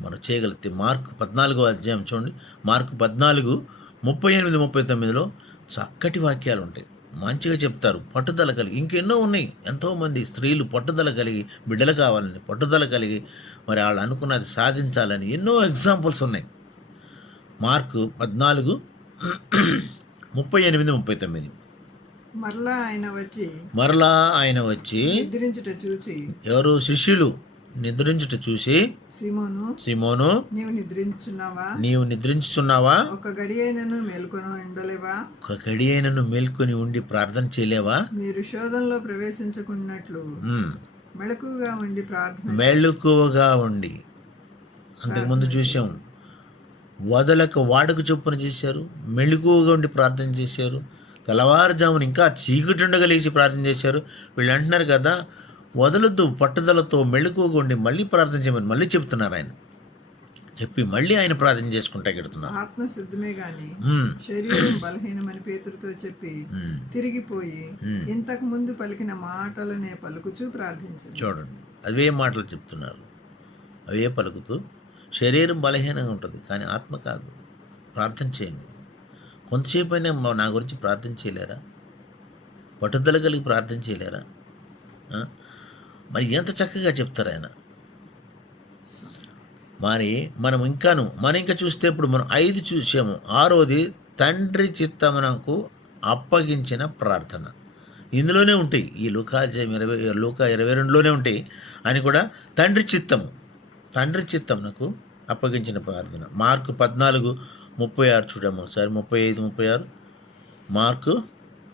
మనం చేయగలిగితే మార్కు 14వ అధ్యాయం చూడండి. మార్కు 14, 38, 39లో చక్కటి వాక్యాలు ఉంటాయి. మంచిగా చెప్తారు. పట్టుదల కలిగి ఇంకెన్నో ఉన్నాయి. ఎంతోమంది స్త్రీలు పట్టుదల కలిగి బిడ్డలు కావాలని పట్టుదల కలిగి మరి వాళ్ళు అనుకున్నది సాధించాలని ఎన్నో ఎగ్జాంపుల్స్ ఉన్నాయి. మార్కు 14, 38, 39. మరలా ఆయన వచ్చి నిద్రించుట చూచి, ఎవరు? శిష్యులు నిద్రించుట చూసి, సీమోను నీవు నిద్రించుచున్నావా? ఒక గడి అయినను మేల్కొని ఉండలేవా? ఒక గడి అయినను మేల్కొని ఉండి ప్రార్థన చేయలేవా? మీరు శోధనలో ప్రవేశించకున్నట్లు మెళుకువగా ఉండి. అంతకుముందు చూసాం, వదలక వాడుక చొప్పున చేశారు, మెళుకువగా ఉండి ప్రార్థన చేశారు. తెల్లవారుజామున ఇంకా చీకటి ఉండగా లేచి ప్రార్థన చేశారు. వీళ్ళు అంటున్నారు కదా, వదలొద్దు, పట్టుదలతో మెళుకువగా ఉండి మళ్ళీ ప్రార్థన చేయమని మళ్ళీ చెప్తున్నారు. ఆయన చెప్పి మళ్ళీ ఆయన ప్రార్థన చేసుకుంటా గెడుతున్నారు. ఆత్మ సిద్ధమే గాని శరీరం బలహీనమని పేతురుతో చెప్పి తిరిగిపోయి ఇంతకు ముందు పలికిన మాటలనే పలుకుచూ ప్రార్థించారు. చూడండి, అవే మాటలు చెప్తున్నారు, అవే పలుకుతూ. శరీరం బలహీనంగా ఉంటుంది కానీ ఆత్మ కాదు. ప్రార్థన చేయండి. కొంతసేపు అయినా నా గురించి ప్రార్థన చేయలేరా? పట్టుదల కలిగి ప్రార్థన చేయలేరా? మరి ఎంత చక్కగా చెప్తారు ఆయన. మరి మనం ఇంకా చూస్తే ఇప్పుడు మనం 5 చూసాము. 6వది తండ్రి చిత్తమునకు అప్పగించిన ప్రార్థన. ఇందులోనే ఉంటాయి, ఈ లూకా 22లోనే ఉంటాయి. అని కూడా తండ్రి చిత్తమునకు అప్పగించిన ప్రార్థన. మార్కు 14:36 చూడము ఒకసారి. 35-36 మార్కు.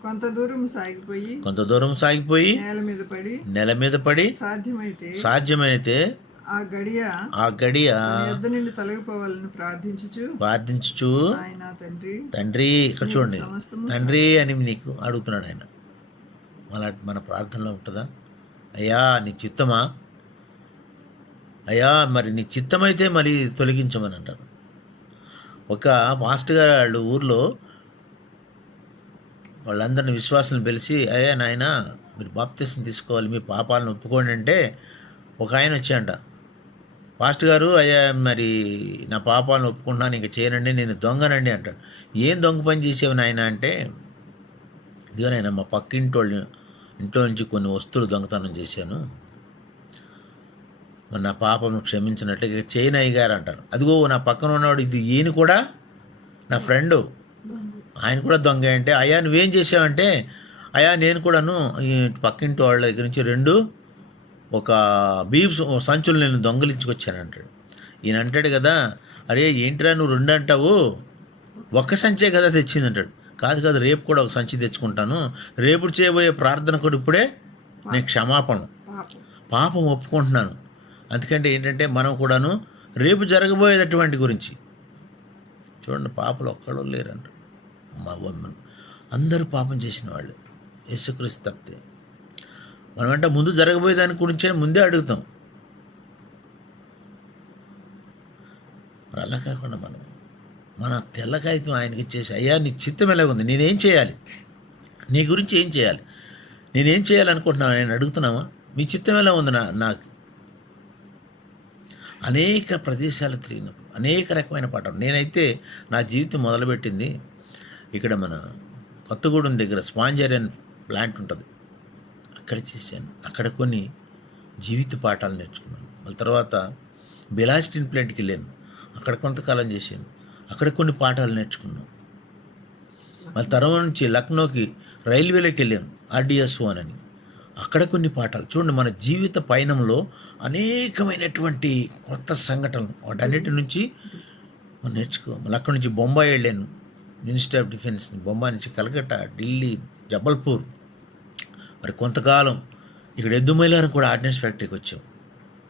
కొంత దూరం సాగిపోయి నేల మీద పడి సాధ్యమైతే ఆ గడియ యొద్ద నుండి తొలగిపోవాలని ప్రార్థించుచు ఆయన తండ్రి ఇక్కడ చూడండి, తండ్రి అని నీకు అడుగుతున్నాడు ఆయన. మన ప్రార్థనలో ఉంటుందా? అయ్యా నీ చిత్తమా? అయ్యా మరి నీ చిత్తమైతే మరి తొలగించమని అంటారు. ఒక మాస్టర్ గారు వాళ్ళు ఊర్లో వాళ్ళందరినీ విశ్వాసం పిలిచి, అయ్యా నాయన మీరు బాప్తిసం తీసుకోవాలి, మీ పాపాలను ఒప్పుకోండి అంటే ఒక ఆయన వచ్చాయంట. పాస్టర్ గారు, అయ్యా మరి నా పాపాలను ఒప్పుకుంటున్నాను, ఇంకా చేయనండి, నేను దొంగనండి అంటాడు. ఏం దొంగ పని చేసేవి నాయన అంటే, ఇదిగోనైనా మా ఇంట్లో నుంచి కొన్ని వస్తువులు దొంగతనం చేశాను, మరి నా పాపను క్షమించినట్లుగా చేయను అయ్యగారు అంటారు. అదిగో నా పక్కన ఉన్నవాడు, ఇది ఈయన కూడా నా ఫ్రెండు, ఆయన కూడా దొంగ అంటే, అయ్యా నువ్వేం చేసావంటే, అయ్యా నేను కూడాను ఈ పక్కింటి వాళ్ళ దగ్గర నుంచి 2 ఒక బీఫ్ సంచులు నేను దొంగలించుకొచ్చాను అంటాడు. ఈయన అంటాడు కదా, అరే ఏంటిరా నువ్వు 2 అంటావు, ఒక్క సంచే కదా తెచ్చింది అంటాడు. కాదు రేపు కూడా ఒక సంచి తెచ్చుకుంటాను, రేపు చేయబోయే ప్రార్థన కూడా ఇప్పుడే నేను పాపం ఒప్పుకుంటున్నాను. అందుకంటే ఏంటంటే మనం కూడాను రేపు జరగబోయేటటువంటి గురించి చూడండి, పాపలు ఒక్కడో లేరంట. అందరూ పాపం చేసిన వాళ్ళు, యేసుక్రీస్తు తప్పితే. మనమంటే ముందు జరగబోయే దాని గురించి ముందే అడుగుతాం. మరి అలా కాకుండా మన తెల్లకాగితం ఆయనకి ఇచ్చేసి, అయ్యా నీ చిత్తం ఎలాగుంది, నేనేం చేయాలి, నీ గురించి ఏం చేయాలి, నేనేం చేయాలనుకుంటున్నాను ఆయన అడుగుతున్నామా? మీ చిత్తం ఎలా ఉంది నాకు? అనేక ప్రదేశాలు తిరిగినప్పుడు అనేక రకమైన పాఠాలు. నేనైతే నా జీవితం మొదలుపెట్టింది ఇక్కడ మన కొత్తగూడెం దగ్గర స్పాంజరియన్ ప్లాంట్ ఉంటుంది, అక్కడ చేశాను. అక్కడ కొన్ని జీవిత పాఠాలు నేర్చుకున్నాను. మళ్ళీ తర్వాత బెలాస్టిన్ ప్లాంట్కి వెళ్ళాను, అక్కడ కొంతకాలం చేశాను, అక్కడ కొన్ని పాఠాలు నేర్చుకున్నాను. మళ్ళీ తర్వాత నుంచి లక్నోకి రైల్వేలోకి వెళ్ళాను, RDS1 అని, అక్కడ కొన్ని పాఠాలు. చూడండి, మన జీవిత పయనంలో అనేకమైనటువంటి కొత్త సంఘటనలు, వాటన్నిటి నుంచి మనం నేర్చుకో. మళ్ళీ అక్కడి నుంచి బొంబాయి వెళ్ళాను, మినిస్టర్ ఆఫ్ డిఫెన్స్. బొంబాయి నుంచి కలకత్తా, ఢిల్లీ, జబల్పూర్, మరి కొంతకాలం ఇక్కడ ఎద్దుమైలారం కూడా ఆర్డినెన్స్ ఫ్యాక్టరీకి వచ్చాం.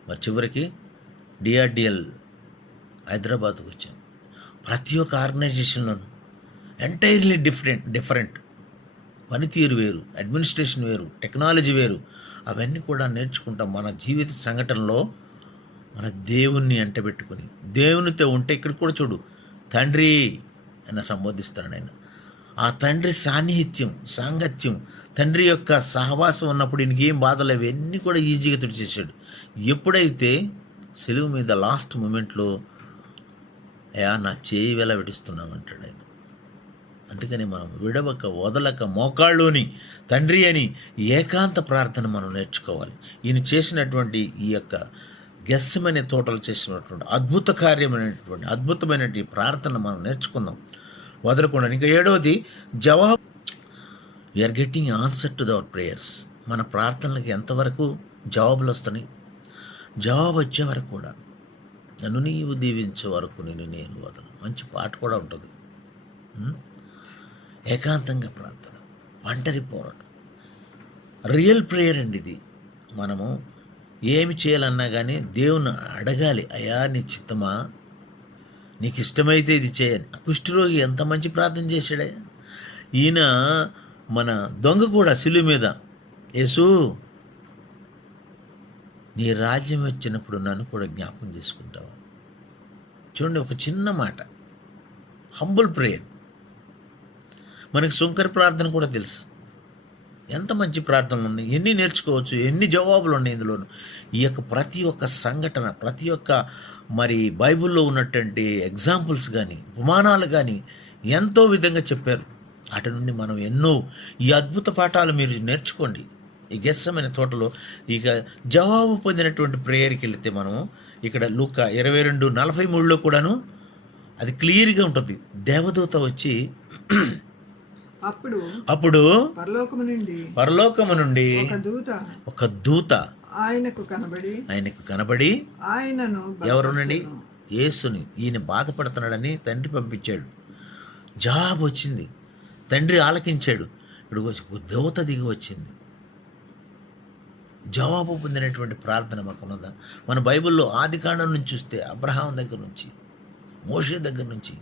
మరి చివరికి DRDL హైదరాబాద్కి వచ్చాం. ప్రతి ఒక్క ఆర్గనైజేషన్లోనూ ఎంటైర్లీ డిఫరెంట్ పనితీరు వేరు, అడ్మినిస్ట్రేషన్ వేరు, టెక్నాలజీ వేరు. అవన్నీ కూడా నేర్చుకుంటాం. మన జీవిత సంఘటనలో మన దేవుణ్ణి అంటబెట్టుకొని దేవునితో ఉంటే ఇక్కడ కూడా చూడు, తండ్రి అని సంబోధిస్తాడు ఆయన. ఆ తండ్రి సాన్నిహిత్యం, సాంగత్యం, తండ్రి యొక్క సహవాసం ఉన్నప్పుడు ఇంకేం బాధలు అవన్నీ కూడా ఈజీగా తుడిచేశాడు. ఎప్పుడైతే సెలువు మీద లాస్ట్ మూమెంట్లో అయ్యా నా చేయి వేళ విడుస్తున్నామంటాడు ఆయన. అందుకని మనం విడవక వదలక మోకాళ్ళుని తండ్రి అని ఏకాంత ప్రార్థన మనం నేర్చుకోవాలి. ఈయన చేసినటువంటి ఈ యొక్క గెస్సమనే తోటలు చేసినటువంటి అద్భుత కార్యమైనటువంటి అద్భుతమైనటువంటి ప్రార్థన మనం నేర్చుకుందాం, వదలకుండా. ఇంకా 7వది జవాబు. We're getting answer to our prayers. మన ప్రార్థనలకు ఎంతవరకు జవాబులు వస్తున్నాయి? జవాబు వచ్చే వరకు కూడా నన్ను నీవు దీవించే వరకు నేను వదలను. మంచి పాట కూడా ఉంటుంది. ఏకాంతంగా ప్రార్థన, ఒంటరి పోరాటం, రియల్ ప్రేయర్ అండి ఇది. మనము ఏమి చేయాలన్నా కానీ దేవుని అడగాలి, అయ్యా నీ చిత్తమా, నీకు ఇష్టమైతే ఇది చేయని. కుష్ఠరోగి ఎంత మంచి ప్రార్థన చేశాడే. ఈయన మన దొంగ కూడా సిలువ మీద, యేసు నీ రాజ్యం వచ్చినప్పుడు నన్ను కూడా జ్ఞాపకం చేసుకుంటావా. చూడండి, ఒక చిన్న మాట, హంబుల్ ప్రేయర్. మనకి శంకర ప్రార్థన కూడా తెలుసు. ఎంత మంచి ప్రార్థనలు ఉన్నాయి, ఎన్ని నేర్చుకోవచ్చు, ఎన్ని జవాబులు ఉన్నాయి ఇందులోను. ఈ యొక్క ప్రతి ఒక్క సంఘటన, ప్రతి ఒక్క మరి బైబిల్లో ఉన్నటువంటి ఎగ్జాంపుల్స్ కానీ ఉపమానాలు కానీ ఎంతో విధంగా చెప్పారు. అటు నుండి మనం ఎన్నో ఈ అద్భుత పాఠాలు మీరు నేర్చుకోండి. ఈ గెస్సమైన తోటలో ఇక జవాబు పొందినటువంటి ప్రేయర్కి వెళితే మనము ఇక్కడ లూకా 22:43లో కూడాను అది క్లియర్గా ఉంటుంది. దేవదూత వచ్చి అప్పుడు పరలోకము నుండి ఒక దూత ఆయనకు కనబడి ఆయనను ఎవరునండి, యేసుని, ఈయన బాధపడుతున్నాడని తండ్రి పంపించాడు. జవాబు వచ్చింది, తండ్రి ఆలకించాడు. ఇక్కడ ఒక దూత దిగి వచ్చింది. జవాబు పొందినటువంటి ప్రార్థన మాకు ఉన్నదా? మన బైబిల్లో ఆదికాండం నుంచి చూస్తే అబ్రహాం దగ్గర నుంచి, మోషే దగ్గర నుంచి,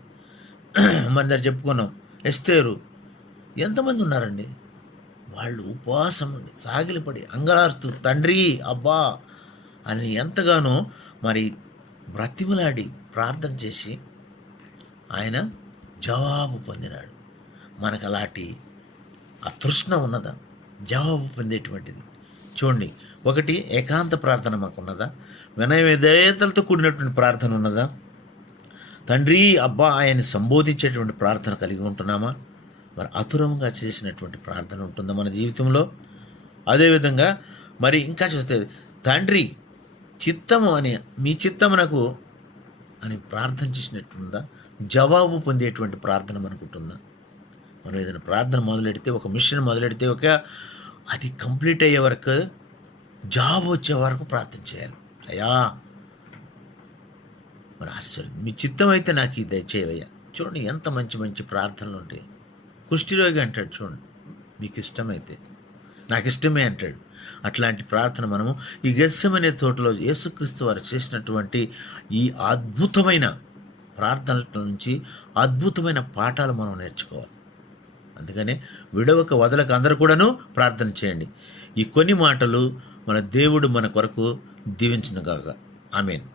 మన దగ్గర చెప్పుకున్నాం ఎస్తేరు, ఎంతమంది ఉన్నారండి. వాళ్ళు ఉపవాసం ఉండి సాగిలిపడి అంగలార్తూ తండ్రి అబ్బా అని ఎంతగానో మరి బ్రతిమలాడి ప్రార్థన చేసి ఆయన జవాబు పొందినాడు. మనకు అలాంటి ఆ తృష్ణ ఉన్నదా జవాబు పొందేటువంటిది? చూడండి, ఒకటి ఏకాంత ప్రార్థన మాకు ఉన్నదా? వినయ విధేయతలతో కూడినటువంటి ప్రార్థన ఉన్నదా? తండ్రి అబ్బా ఆయన సంబోధించేటువంటి ప్రార్థన కలిగి ఉంటున్నామా? మరి అతురంగా చేసినటువంటి ప్రార్థన ఉంటుందా మన జీవితంలో? అదేవిధంగా మరి ఇంకా చూస్తే తండ్రి చిత్తము అని, మీ చిత్తమునకు అని ప్రార్థన చేసినట్టుందా? జవాబు పొందేటువంటి ప్రార్థన మనకుంటుందా? మనం ఏదైనా ప్రార్థన మొదలెడితే, ఒక మిషన్ మొదలెడితే, అది కంప్లీట్ అయ్యే వరకు, జాబ్ వచ్చే వరకు ప్రార్థన చేయాలి. అయ్యా మరి ఆశ్చర్యం, మీ చిత్తం అయితే నాకు ఇది దయచేయవయ్యా. చూడండి ఎంత మంచి మంచి ప్రార్థనలు ఉంటాయి. కుష్ఠరోగి అంటాడు, చూడండి మీకు ఇష్టమైతే, నాకు ఇష్టమే అంటాడు. అట్లాంటి ప్రార్థన మనము ఈ గెత్సెమనే తోటలో యేసుక్రీస్తు వారు చేసినటువంటి ఈ అద్భుతమైన ప్రార్థనల నుంచి అద్భుతమైన పాఠాలు మనం నేర్చుకోవాలి. అందుకనే విడవక వదలక అందరూ కూడాను ప్రార్థన చేయండి. ఈ కొన్ని మాటలు మన దేవుడు మన కొరకు దీవించునుగాక. ఆమేన్.